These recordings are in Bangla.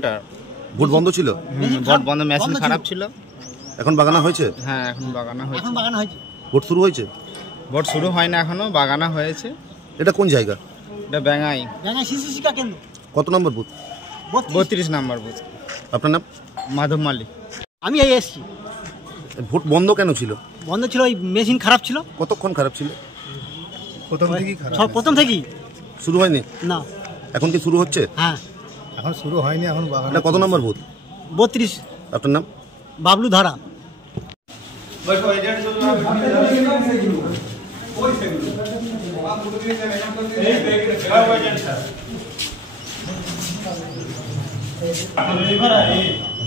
ঘন্টা। ভোট বন্ধ ছিল? ভোট বন্ধ, মেশিন খারাপ ছিল। এখন বাগানা হয়েছে? হ্যাঁ, এখন বাগানা হয়েছে। ভোট শুরু হয়েছে? ভোট শুরু হয় না এখনো, বাগানা হয়েছে। এটা কোন জায়গা? এটা ব্যাঙ্গাই শিশু শিক্ষা কেন্দ্র। কত নম্বর বুথ? 32 নম্বর বুথ। আপনার নাম? মাধব মালিক। আমি এই এসছি। ভোট বন্ধ কেন ছিল? বন্ধ ছিল, ওই মেশিন খারাপ ছিল। কতক্ষণ খারাপ ছিল? প্রথম থেকেই। শুরু হয়নি? না। এখন কি শুরু হচ্ছে? হ্যাঁ, এখন শুরু হয়নি। এখন এটা কত নম্বর বুথ? 32। আপনার নাম? বাবলু ধারা।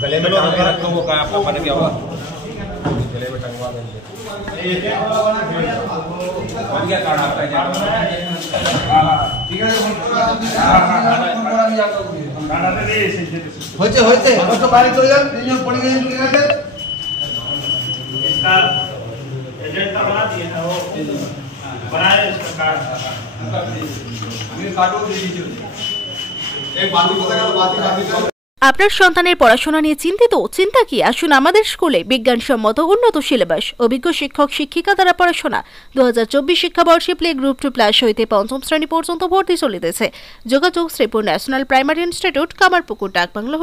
गले में टंगवा रखो वो का पापा ने क्या हुआ गले में टंगवा देंगे कौन क्या कार्ड आपका है ठीक है होते होते अब तो बारी चले जाओ इंजन पड़ गए इंजन के इसका एजेंट का बना दिए ना वो बनाए इसका कार्ड हमें कार्ड दे दीजिए एक बात पता कर बात कर আপনার সন্তানের পড়াশোনা নিয়ে চিন্তিত? চিন্তা কি, আসুন আমাদের স্কুলে। বিজ্ঞানসম্মত উন্নত সিলেবাস, অভিজ্ঞ শিক্ষক শিক্ষিকা দ্বারা পড়াশোনা। 2024 শিক্ষাবর্ষে প্লে গ্রুপ 2+ হইতে পঞ্চম শ্রেণী পর্যন্ত ভর্তি চলিতেছে। যোগাযোগ Sripur national primary institute, Kamarpukur, ডাকবাংলা।